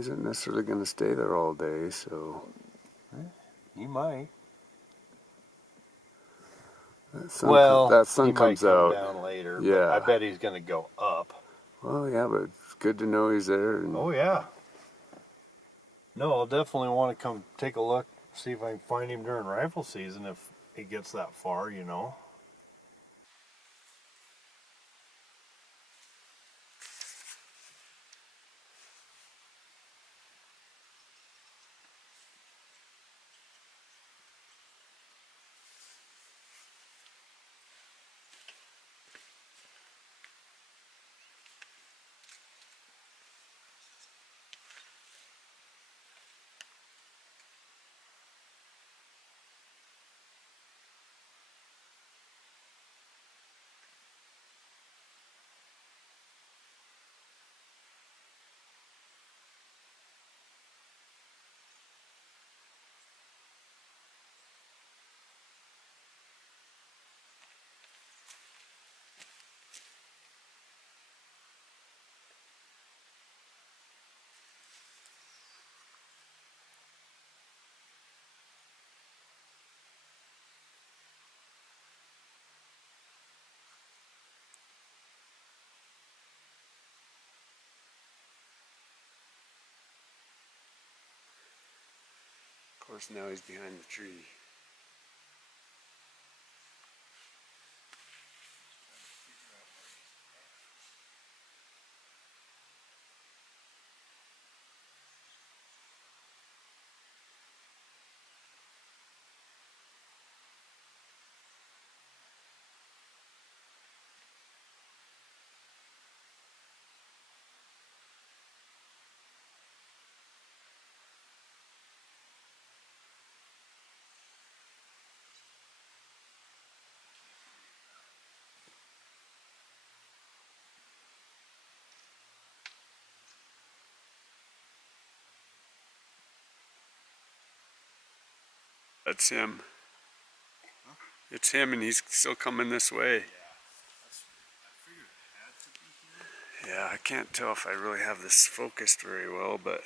isn't necessarily going to stay there all day, so... He might. That sun he comes might come out. down later, Yeah. but I bet he's going to go up. Well, yeah, but it's good to know he's there. And... Oh, yeah. No, I'll definitely want to come take a look, see if I can find him during rifle season if he gets that far, you know. Of course, now he's behind the tree. That's him. Huh? It's him, and he's still coming this way. Yeah, I figured it had to be him. Yeah, I can't tell if I really have this focused very well, but...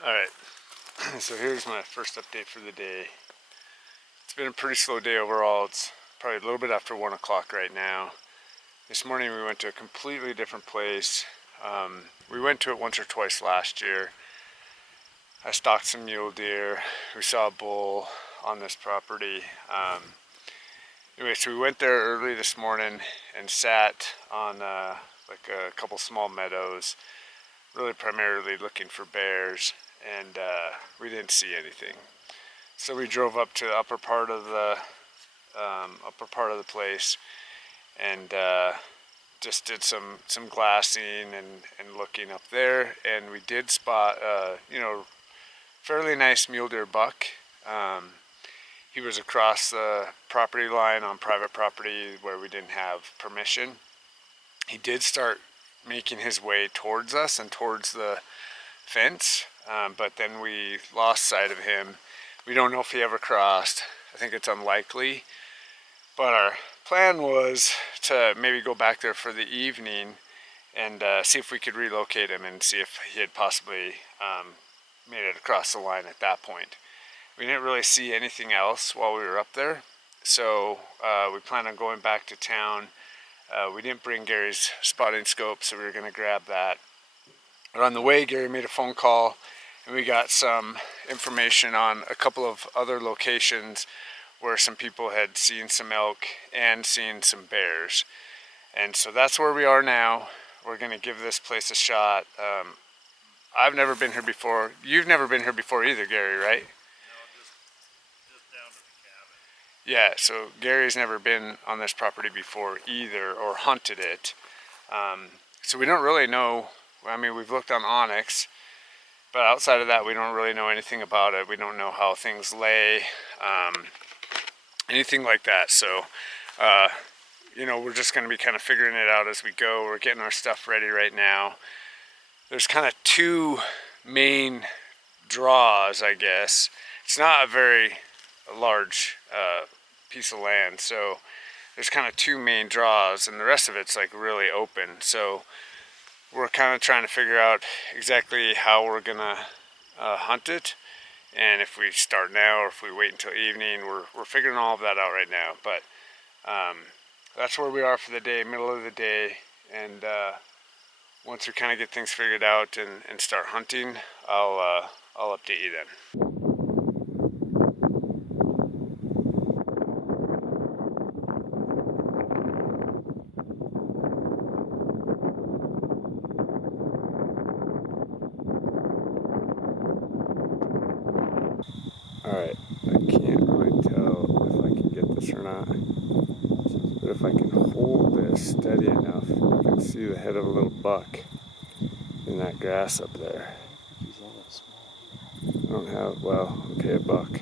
Alright, so here's my first update for the day. It's been a pretty slow day overall. It's probably a little bit after 1 o'clock right now. This morning we went to a completely different place. We went to it once or twice last year. I stalked some mule deer. We saw a bull on this property. Anyway, so we went there early this morning and sat on like a couple small meadows, really primarily looking for bears, and we didn't see anything. So we drove up to the upper part of the place and just did some glassing and looking up there, and we did spot fairly nice mule deer buck. He was across the property line on private property where we didn't have permission. He did start making his way towards us and towards the fence, but then we lost sight of him. We don't know if he ever crossed. I think it's unlikely, but our plan was to maybe go back there for the evening and see if we could relocate him and see if he had possibly made it across the line at that point. We didn't really see anything else while we were up there, so we planned on going back to town. We didn't bring Gary's spotting scope, so we were going to grab that. But on the way, Gary made a phone call, and we got some information on a couple of other locations where some people had seen some elk and seen some bears. And so that's where we are now. We're going to give this place a shot. I've never been here before. You've never been here before either, Gary, right? No, just down to the cabin. Yeah, so Gary's never been on this property before either, or hunted it. So we don't really know. I mean, we've looked on Onyx, but outside of that, we don't really know anything about it. We don't know how things lay, anything like that. So, you know, we're just going to be kind of figuring it out as we go. We're getting our stuff ready right now. There's kind of two main draws, I guess. It's not a very large piece of land, so there's kind of two main draws, and the rest of it's like really open. So we're kind of trying to figure out exactly how we're gonna hunt it, and if we start now or if we wait until evening. We're figuring all of that out right now, but that's where we are for the day, middle of the day. And once we kind of get things figured out and start hunting, I'll update you then. Alright, I can't really tell if I can get this or not, but if I can hold this steady enough, I can see the head of a little buck in that grass up there. He's a little small. I don't have, well, okay, a buck.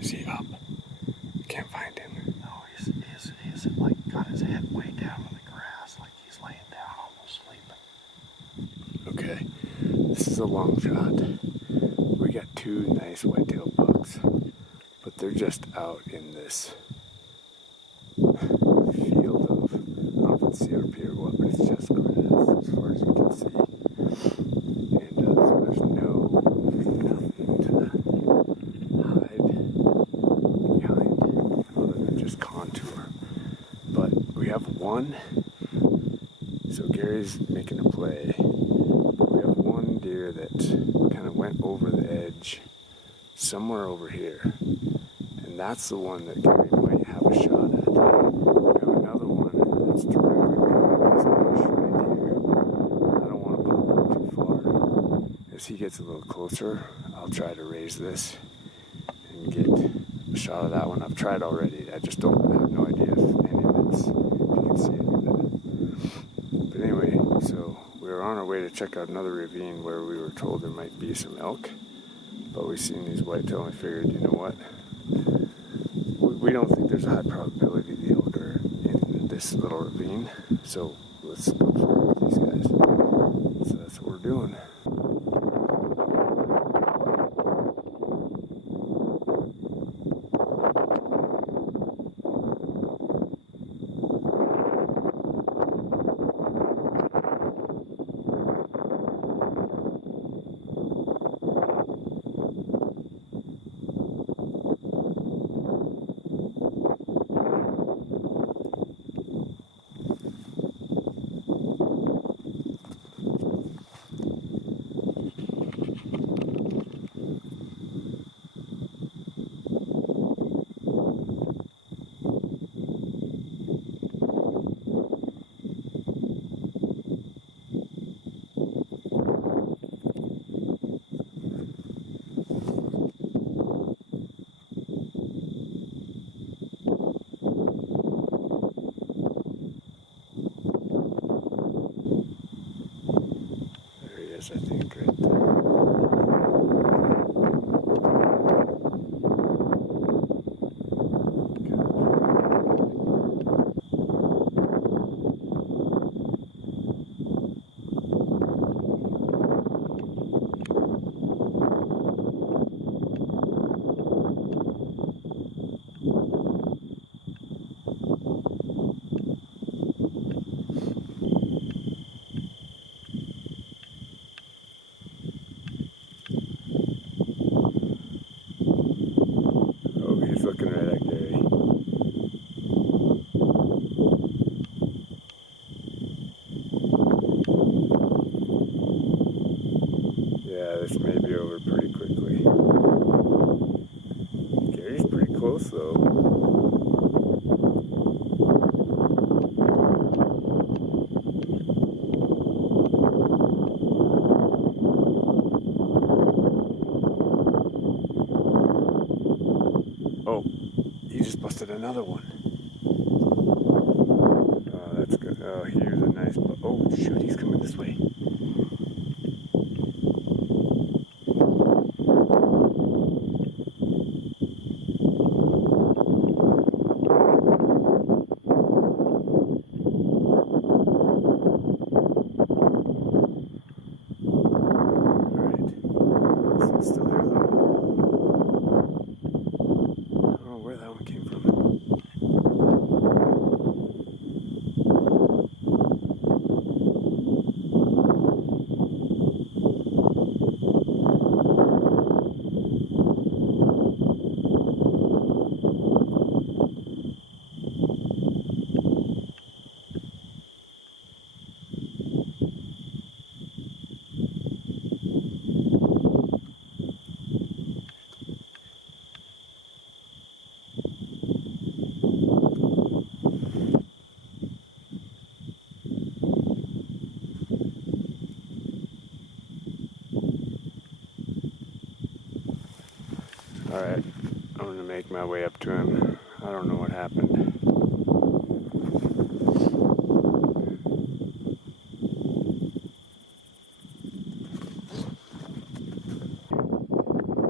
Is he up? Can't find him. No, he's like got his head way down in the grass, like he's laying down, almost sleeping. Okay, this is a long shot. We got two nice white-tailed bucks, but they're just out in this field of, I don't know if it's CRP or what, but it's just grass as far as you can see. And so there's nothing to hide behind other than just contour. But we have one, so Gary's making a play. But we have one deer that kind of went over the edge somewhere over here. And that's the one that Gary might have a shot at. We have another one that's directly behind this bush right here. I don't want to pop up too far. As he gets a little closer, I'll try to raise this and get a shot of that one. I've tried already. I just have no idea if any of it's, if you can see any of it. But anyway, so we were on our way to check out another ravine where we were told there might be some elk. But we've seen these whitetail and we figured, you know what? We don't think there's a high probability the elk are in this little ravine. So let's go forward with these guys. So that's what we're doing. I think right there. busted another one. Oh, that's good. Oh, here's a nice. Oh, shoot, he's coming this way. Alright, I'm gonna make my way up to him. I don't know what happened.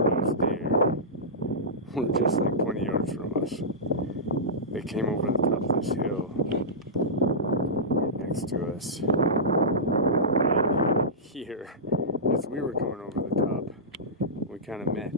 Those deer were just like 20 yards from us. They came over the top of this hill right next to us. And here, as we were coming over the top, we kind of met.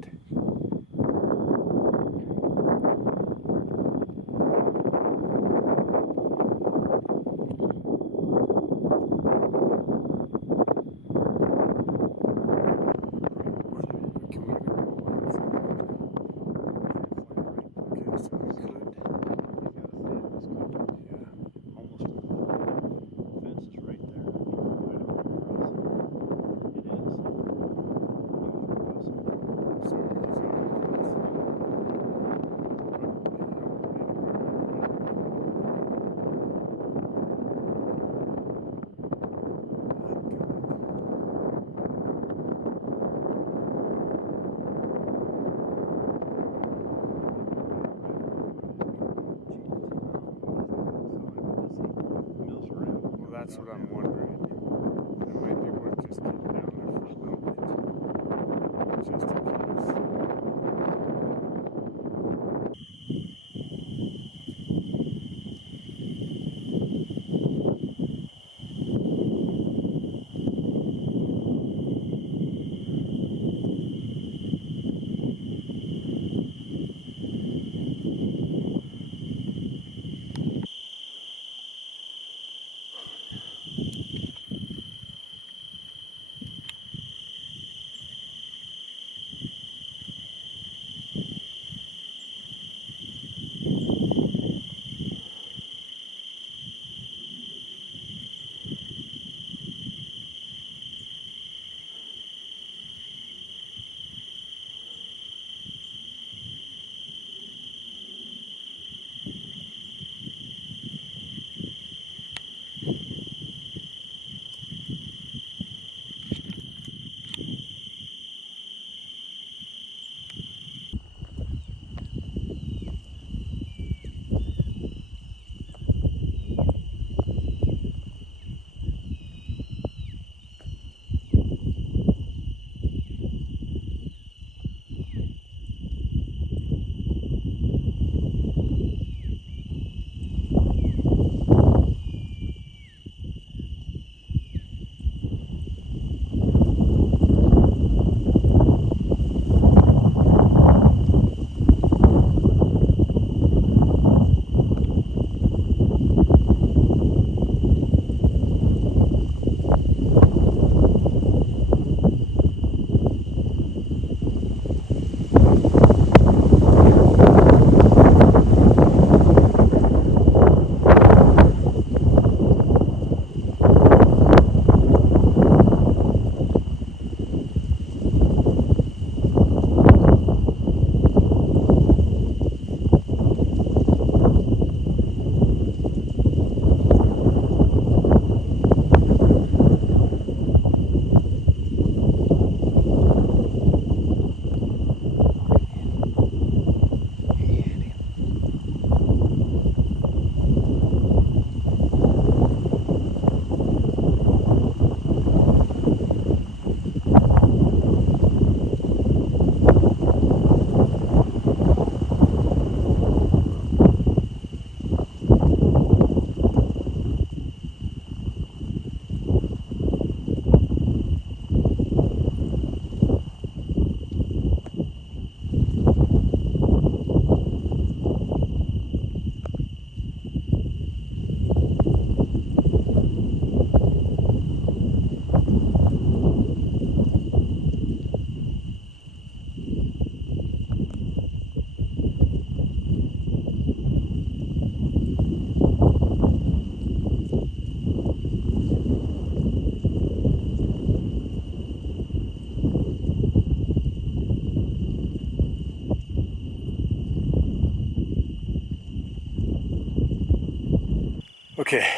Okay,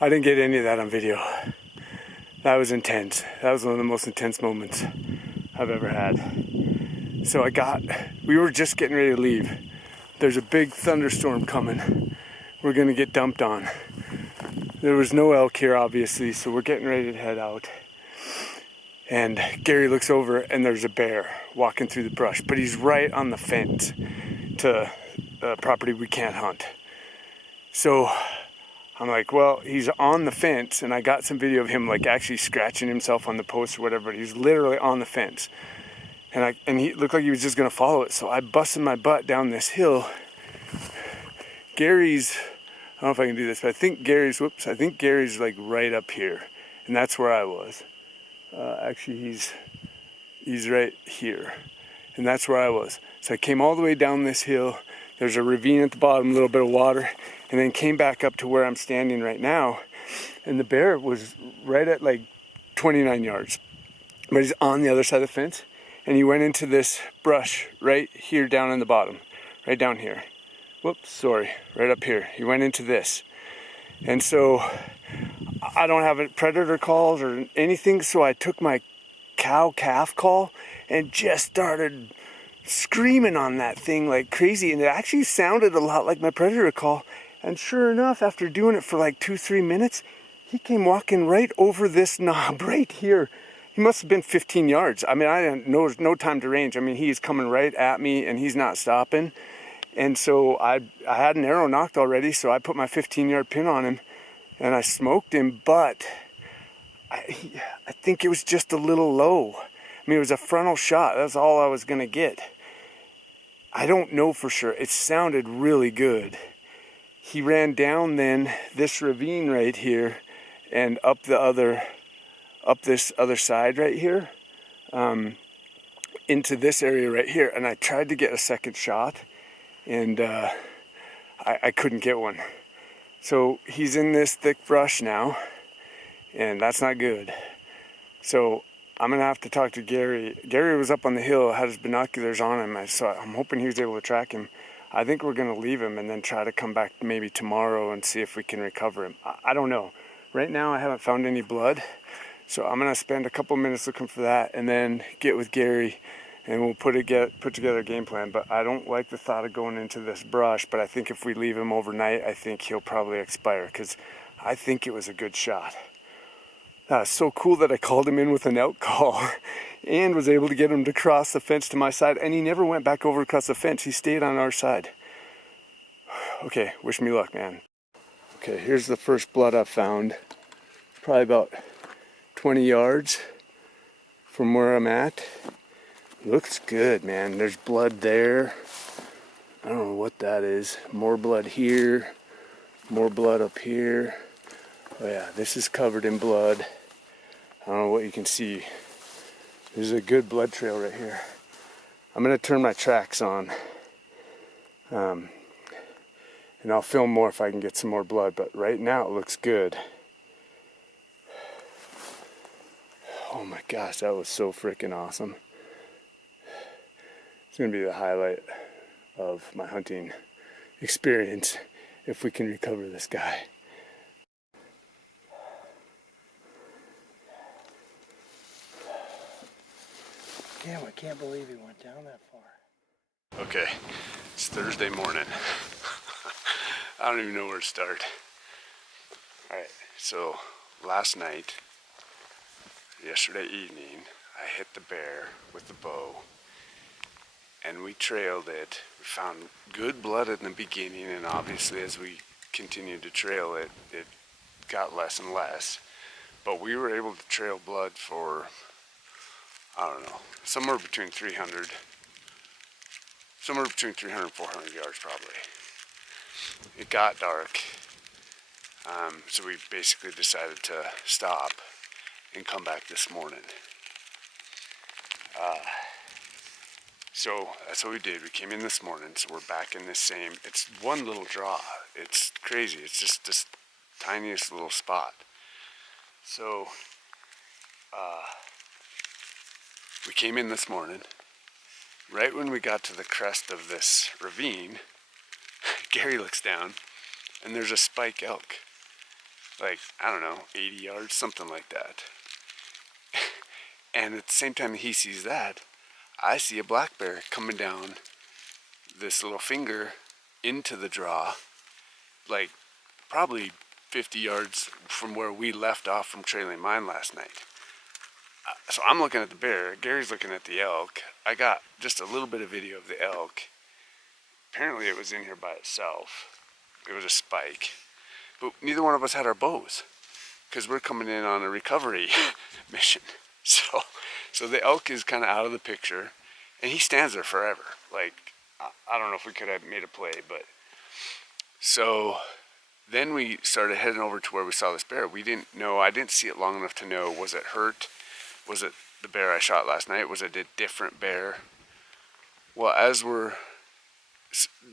I didn't get any of that on video. That was intense. That was one of the most intense moments I've ever had. So we were just getting ready to leave. There's a big thunderstorm coming. We're gonna get dumped on. There was no elk here, obviously, so we're getting ready to head out. And Gary looks over and there's a bear walking through the brush, but he's right on the fence to a property we can't hunt. So I'm like, well, he's on the fence, and I got some video of him like actually scratching himself on the post or whatever, but he was literally on the fence. And he looked like he was just gonna follow it. So I busted my butt down this hill. Gary's, I don't know if I can do this, but I think Gary's like right up here. And that's where I was. Actually, he's right here. And that's where I was. So I came all the way down this hill. There's a ravine at the bottom, a little bit of water, and then came back up to where I'm standing right now. And the bear was right at like 29 yards. But he's on the other side of the fence. And he went into this brush right here down in the bottom. Right down here. Whoops, sorry. Right up here. He went into this. And so I don't have predator calls or anything, so I took my cow-calf call and just started screaming on that thing like crazy, and it actually sounded a lot like my predator call. And sure enough, after doing it for like 2-3 minutes, he came walking right over this knob right here. He must have been 15 yards. I mean, I didn't know, no time to range. I mean, he's coming right at me and he's not stopping. And so I had an arrow knocked already, so I put my 15-yard pin on him and I smoked him, but I think it was just a little low. I mean, it was a frontal shot. That's all I was gonna get. I don't know for sure. It sounded really good. He ran down then this ravine right here and up this other side right here, into this area right here. And I tried to get a second shot, and I couldn't get one. So he's in this thick brush now, and that's not good. So I'm gonna have to talk to Gary. Gary was up on the hill, had his binoculars on him, so I'm hoping he was able to track him. I think we're gonna leave him and then try to come back maybe tomorrow and see if we can recover him. I don't know. Right now I haven't found any blood, so I'm gonna spend a couple minutes looking for that and then get with Gary and we'll put together a game plan. But I don't like the thought of going into this brush, but I think if we leave him overnight, I think he'll probably expire, because I think it was a good shot. So cool that I called him in with an out call and was able to get him to cross the fence to my side, and he never went back over across the fence. He stayed on our side. Okay, wish me luck, man. Okay, here's the first blood I've found. Probably about 20 yards from where I'm at. Looks good, man. There's blood there. I don't know what that is. More blood here. More blood up here. Oh yeah, this is covered in blood. I don't know what you can see. There's a good blood trail right here. I'm gonna turn my tracks on. And I'll film more if I can get some more blood, but right now it looks good. Oh my gosh, that was so freaking awesome. It's gonna be the highlight of my hunting experience if we can recover this guy. Damn, I can't believe he went down that far. Okay, it's Thursday morning. I don't even know where to start. Alright, so last night, yesterday evening, I hit the bear with the bow and we trailed it. We found good blood in the beginning, and obviously as we continued to trail it, it got less and less. But we were able to trail blood for, I don't know, somewhere between 300 and 400 yards probably. It got dark, so we basically decided to stop and come back this morning. So that's what we did. We came in this morning, so we're back in this same, it's one little draw. It's crazy. It's just this tiniest little spot. So we came in this morning. Right when we got to the crest of this ravine, Gary looks down and there's a spike elk. Like, I don't know, 80 yards, something like that. And at the same time he sees that, I see a black bear coming down this little finger into the draw, like probably 50 yards from where we left off from trailing mine last night. So I'm looking at the bear, Gary's looking at the elk. I got just a little bit of video of the elk. Apparently it was in here by itself. It was a spike. But neither one of us had our bows, because we're coming in on a recovery mission. So the elk is kind of out of the picture, and he stands there forever. Like, I don't know if we could have made a play, but so then we started heading over to where we saw this bear. We didn't know, I didn't see it long enough to know, was it hurt? Was it the bear I shot last night? Was it a different bear? Well, as we're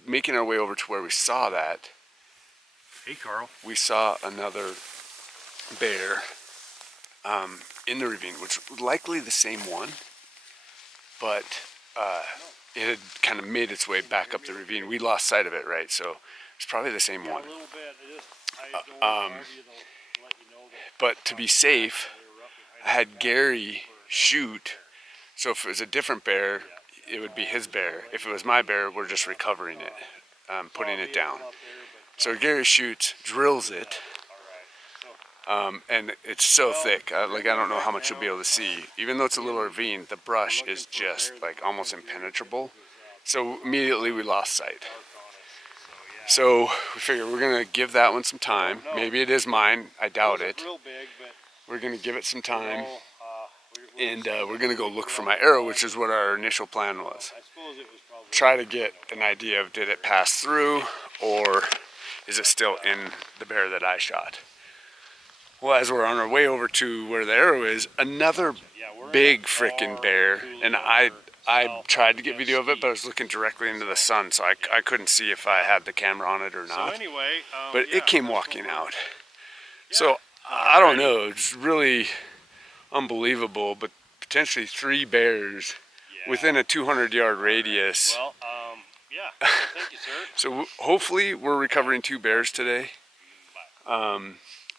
making our way over to where we saw that, Hey, Carl. we saw another bear in the ravine, which was likely the same one, but it had kind of made its way back up the ravine. We lost sight of it, right? So it's probably the same one. But to be safe, I had Gary shoot. So if it was a different bear, it would be his bear. If it was my bear, we're just recovering it, putting it down. So Gary shoots, drills it, and it's so thick. Like, I don't know how much you'll be able to see. Even though it's a little ravine, the brush is just like almost impenetrable. So immediately we lost sight. So we figured we're gonna give that one some time. Maybe it is mine. I doubt it. We're gonna give it some time, and we're gonna go look for my arrow, which is what our initial plan was. Try to get an idea of, did it pass through, or is it still in the bear that I shot? Well, as we're on our way over to where the arrow is, another big frickin' bear, and I tried to get video of it, but I was looking directly into the sun, so I couldn't see if I had the camera on it or not. But it came walking out. So I don't know, it's really unbelievable, but potentially 3 bears within a 200-yard radius. Thank you, sir. So hopefully we're recovering 2 bears today.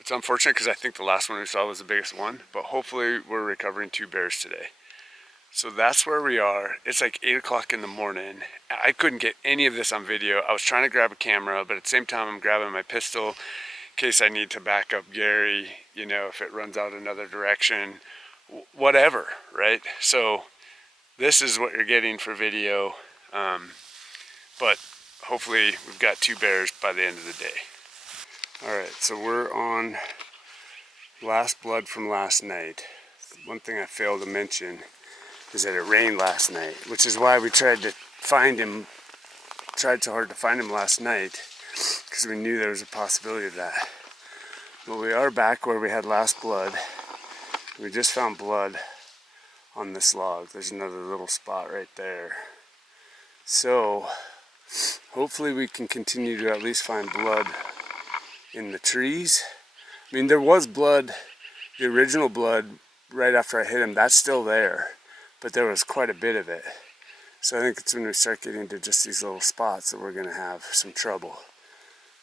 It's unfortunate because I think the last one we saw was the biggest one, but hopefully we're recovering 2 bears today. So that's where we are. It's like 8 o'clock in the morning. I couldn't get any of this on video. I was trying to grab a camera, but at the same time I'm grabbing my pistol in case I need to back up Gary, you know, if it runs out another direction, whatever, right? So this is what you're getting for video, but hopefully we've got 2 bears by the end of the day. Alright, so we're on last blood from last night. One thing I failed to mention is that it rained last night, which is why we tried so hard to find him last night, because we knew there was a possibility of that. But we are back where we had last blood. We just found blood on this log. There's another little spot right there. So hopefully we can continue to at least find blood in the trees. I mean, there was blood, the original blood, right after I hit him. That's still there, but there was quite a bit of it. So I think it's when we start getting to just these little spots that we're gonna have some trouble.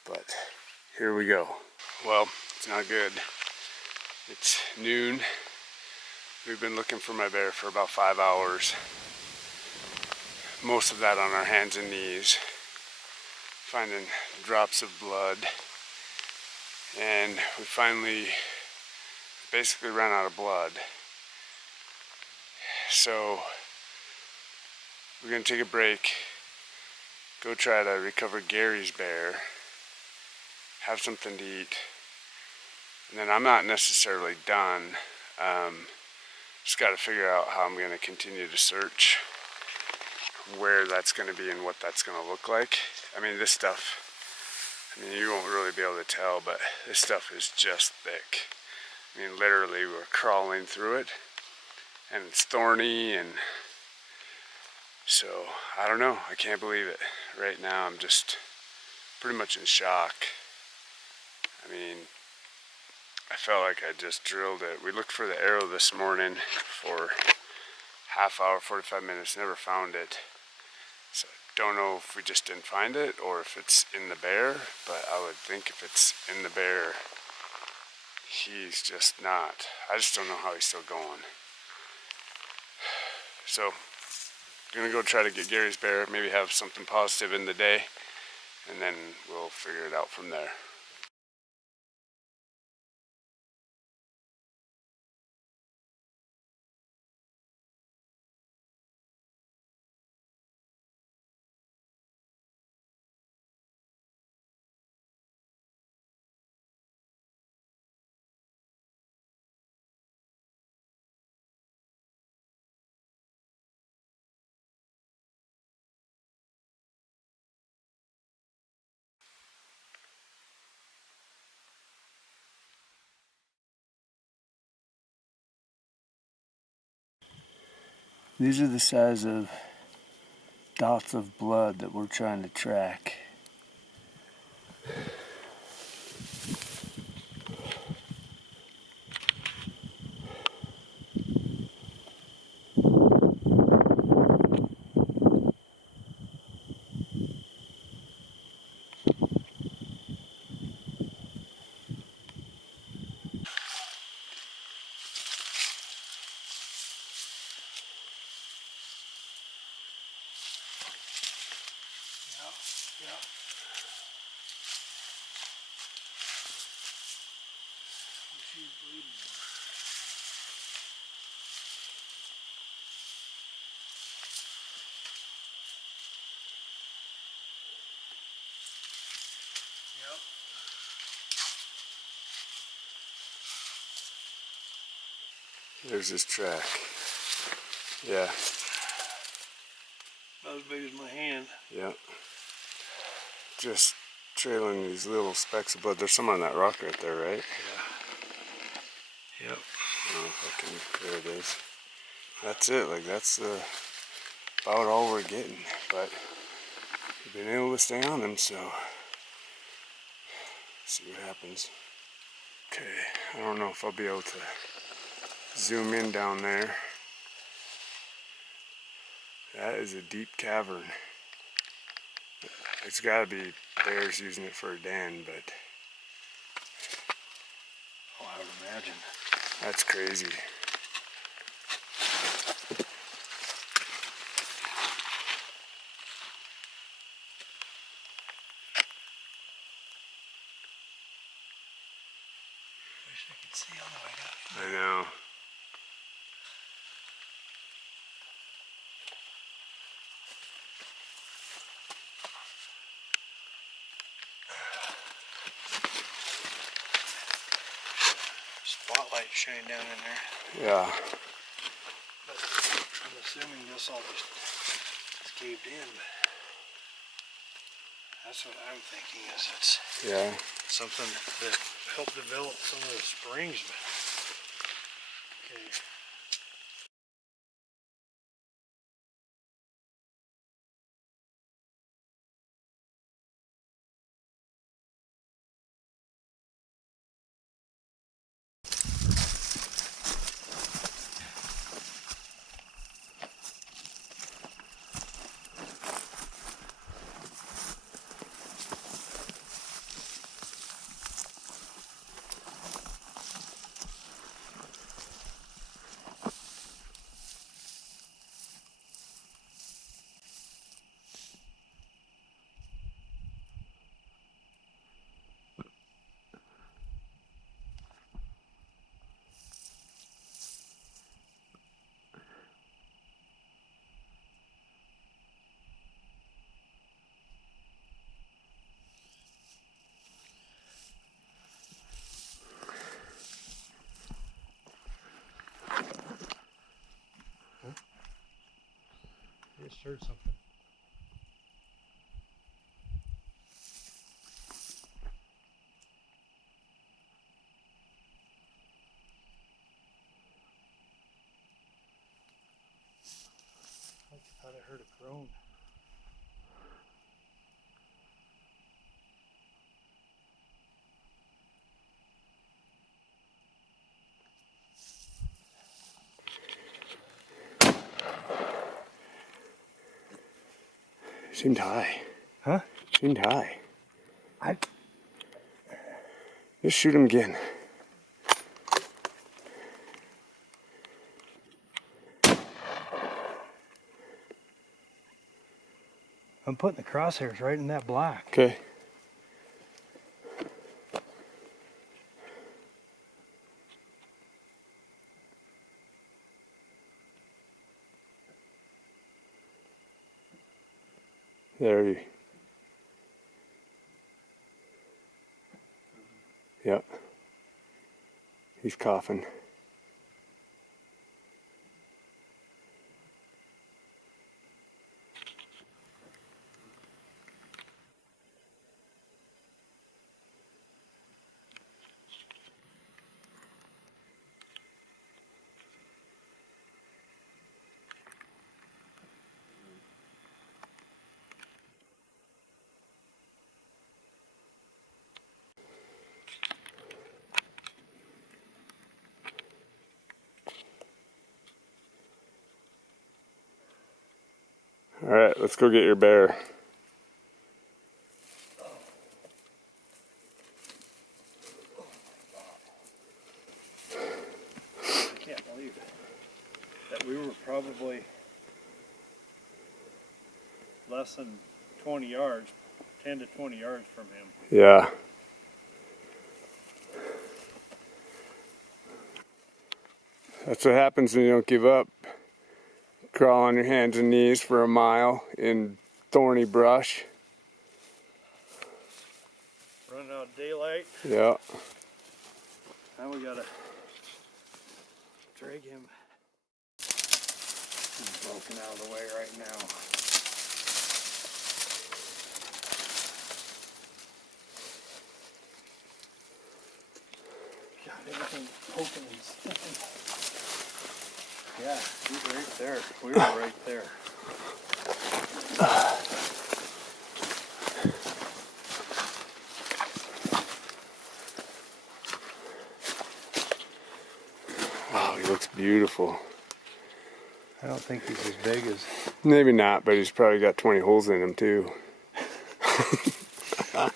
But here we go. Well, it's not good. It's noon. We've been looking for my bear for about 5 hours. Most of that on our hands and knees, finding drops of blood. And we finally basically ran out of blood. So we're gonna take a break, go try to recover Gary's bear, have something to eat, and then I'm not necessarily done. Just got to figure out how I'm going to continue to search, where that's going to be and what that's going to look like. I mean, this stuff, I mean, you won't really be able to tell, but this stuff is just thick. I mean, literally we're crawling through it, and it's thorny, and so I don't know, I can't believe it. Right now I'm just pretty much in shock. I mean, I felt like I just drilled it. We looked for the arrow this morning for half hour, 45 minutes, never found it. So I don't know if we just didn't find it or if it's in the bear, but I would think if it's in the bear, he's just not. I just don't know how he's still going. So, I'm gonna go try to get Gary's bear, maybe have something positive in the day, and then we'll figure it out from there. These are the size of dots of blood that we're trying to track. There's his track. Yeah. About as big as my hand. Yeah. Just trailing these little specks of blood. There's some on that rock right there, right? Yeah. Yep. I don't know if I can. There it is. That's it. Like, that's about all we're getting. But we've been able to stay on them, so see what happens. Okay. I don't know if I'll be able to zoom in down there. That is a deep cavern. It's got to be bears using it for a den, but Oh, I would imagine. that's crazy. Wish I could see all the way down. I know. Spotlight shining down in there. Yeah. But I'm assuming this all just is caved in. But that's what I'm thinking is it's Yeah. something that helped develop some of the springs. But okay. Just heard something. I thought I heard a groan. Seemed high. Huh? Seemed high. I Just shoot him again. I'm putting the crosshairs right in that black. Okay. There you. Yep. He's coughing. All right, let's go get your bear. I can't believe that we were probably less than 20 yards, 10 to 20 yards from him. Yeah. That's what happens when you don't give up. Crawl on your hands and knees for a mile in thorny brush. Running out of daylight. Yeah. Now we gotta drag him. He's broken out of the way right now. Got everything poking and sticking. Yeah, he's right there. We were right there. Wow, he looks beautiful. I don't think he's as big as... Maybe not, but he's probably got 20 holes in him too. Yeah.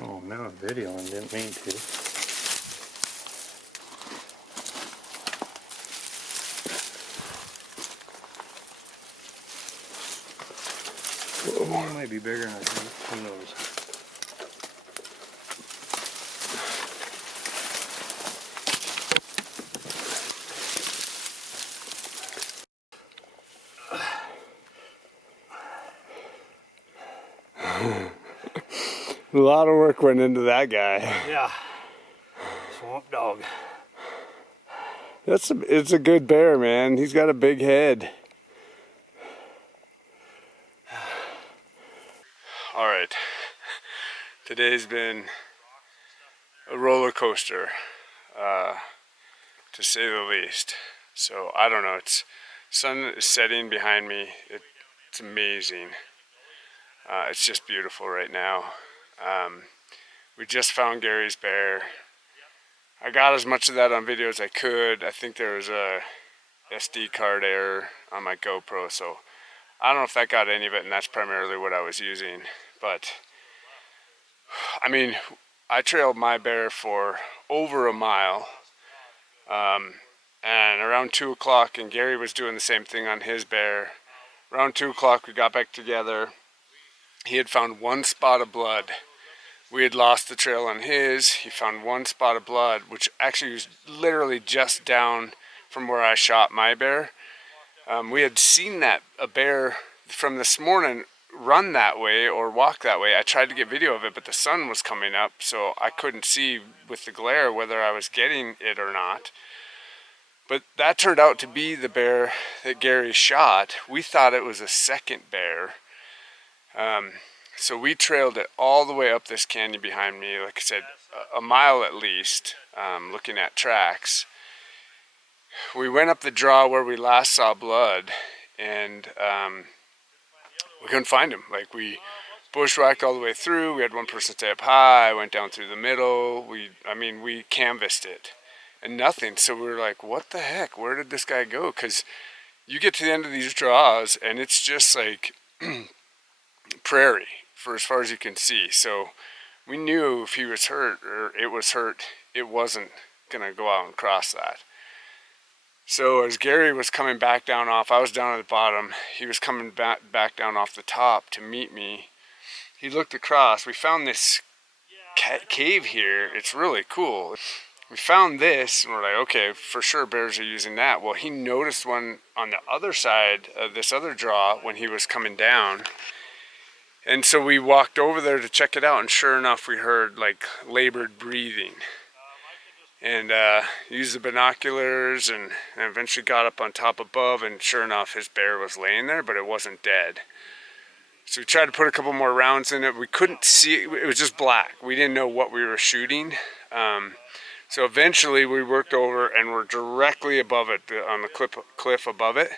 Oh, now I'm videoing, didn't mean to. He might be bigger than I think. Who knows? A lot of work went into that guy. Yeah. Swamp dog. It's a good bear, man. He's got a big head. All right. Today's been a roller coaster, to say the least. So I don't know. It's sun is setting behind me. It's amazing. It's just beautiful right now. We just found Gary's bear. I got as much of that on video as I could. I think there was a SD card error on my GoPro, so I don't know if that got any of it, and that's primarily what I was using. But I mean, I trailed my bear for over a mile, and around 2 o'clock, and Gary was doing the same thing on his bear. Around 2 o'clock, we got back together. He had found one spot of blood. We had lost the trail on his. He found one spot of blood, which actually was literally just down from where I shot my bear. We had seen a bear from this morning run that way or walk that way. I tried to get video of it, but the sun was coming up, so I couldn't see with the glare whether I was getting it or not. But that turned out to be the bear that Gary shot. We thought it was a second bear. So we trailed it all the way up this canyon behind me, like I said, a mile at least, looking at tracks. We went up the draw where we last saw blood, and we couldn't find him. Like, we bushwhacked all the way through. We had one person stay up high, went down through the middle. We canvassed it and nothing. So we were like, what the heck? Where did this guy go? Because you get to the end of these draws and it's just like prairie for as far as you can see. So we knew if he was hurt or it was hurt, it wasn't gonna go out and cross that. So as Gary was coming back down off, I was down at the bottom, he was coming back down off the top to meet me. He looked across. We found this cave here. It's really cool. We found this and we're like, okay, for sure bears are using that. Well, he noticed one on the other side of this other draw when he was coming down. And so we walked over there to check it out, and sure enough, we heard like labored breathing. And used the binoculars and eventually got up on top above, and sure enough, his bear was laying there, but it wasn't dead. So we tried to put a couple more rounds in it. We couldn't see, it was just black. We didn't know what we were shooting. So eventually we worked over and we're directly above it, on the cliff above it,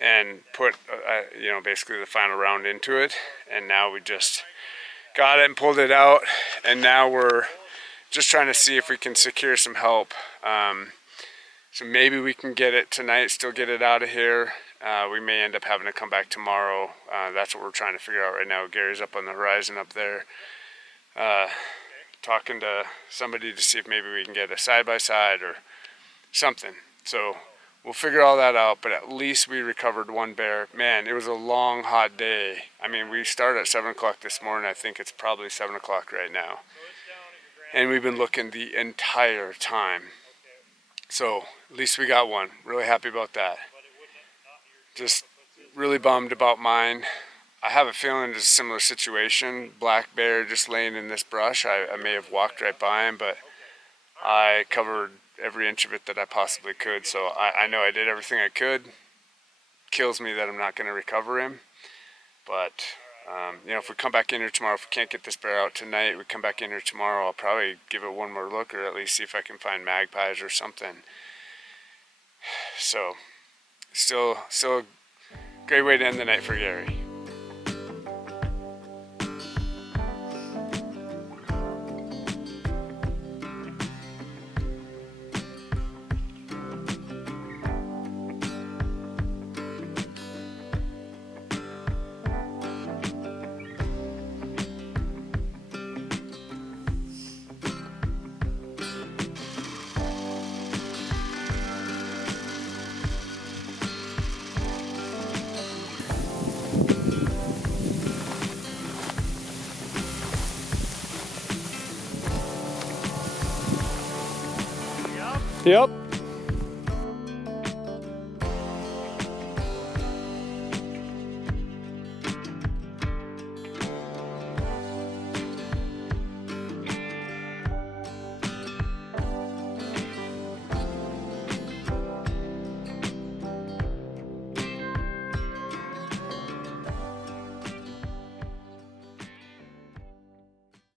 and put, basically the final round into it. And now we just got it and pulled it out. And now we're just trying to see if we can secure some help. So maybe we can get it tonight, still get it out of here. We may end up having to come back tomorrow. That's what we're trying to figure out right now. Gary's up on the horizon up there, talking to somebody to see if maybe we can get a side-by-side or something. So we'll figure all that out, but at least we recovered one bear. Man, it was a long, hot day. I mean, we started at 7 o'clock this morning. I think it's probably 7 o'clock right now. And we've been looking the entire time. So at least we got one. Really happy about that. Just really bummed about mine. I have a feeling it's a similar situation. Black bear just laying in this brush. I may have walked right by him, but I covered every inch of it that I possibly could. So I know I did everything I could. Kills me that I'm not going to recover him. But, if we come back in here tomorrow, if we can't get this bear out tonight, we come back in here tomorrow, I'll probably give it one more look, or at least see if I can find magpies or something. So, still a great way to end the night for Gary. Yep.